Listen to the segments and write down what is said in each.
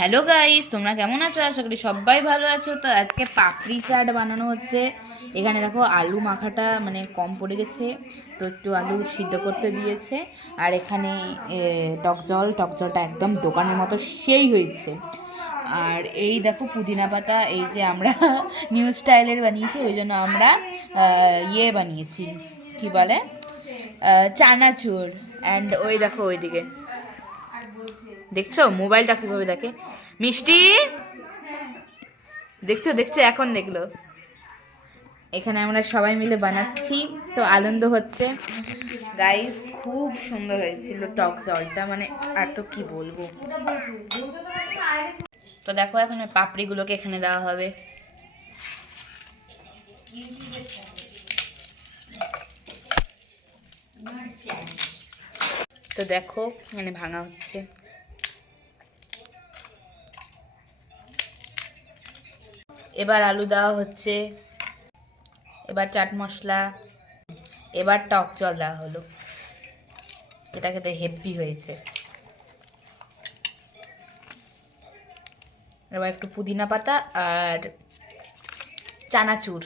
Hello guys, তোমরা কেমন আছো? আশা করি সবাই ভালো আছো। তো আজকে পাপড়ি চাট বানানো হচ্ছে। এখানে দেখো আলু মাখাটা মানে কম পড়ে গেছে, তো একটু আলু সিদ্ধ করতে দিয়েছে। আর এখানে টক জলটা একদম দোকানের মতো সেই হয়েছে। আর এই দেখো পুদিনা পাতা, এই যে আমরা নিউ স্টাইলের বানিয়েছি, ওই জন্য আমরা বানিয়েছি, কি বলে, চানাচুর। অ্যান্ড ওই দেখো ওইদিকে দেখছো মোবাইলটা কিভাবে দেখে মিষ্টি, দেখছো দেখছো এখন দেখলো। এখানে আমরা সবাই মিলে বানাচ্ছি, তো আনন্দ হচ্ছে গাইস। খুব সুন্দর হয়েছিল টক জলটা, মানে আর তো কি বলবো। তো দেখো এখন পাপড়িগুলোকে এখানে দেওয়া হবে। তো দেখো মানে ভাঙা হচ্ছে। এবার আলু দেওয়া হচ্ছে, এবার চাট মশলা, এবার টক জল দেওয়া হলো। এটা খেতে হেভি হয়েছে। এবার একটু পুদিনা পাতা আর চানাচুর।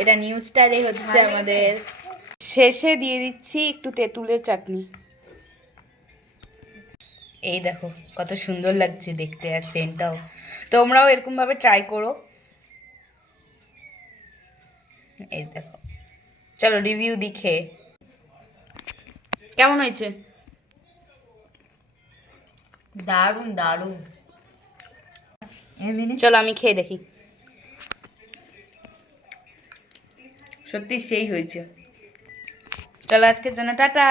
এটা নিউ স্টাইলে হচ্ছে আমাদের। শেষে দিয়ে দিচ্ছি একটু তেঁতুলের চাটনি। এই দেখো কত সুন্দর লাগছে দেখতে, আর সেন্টটাও। তোমরাও এরকম ভাবে ট্রাই করো। এই দেখো, চলো রিভিউ দেখে কেমন হয়েছে। দারুণ দারুণ। চলো আমি খেয়ে দেখি। সত্যি সেই হয়েছে। চলো আজকের জন্য টাটা।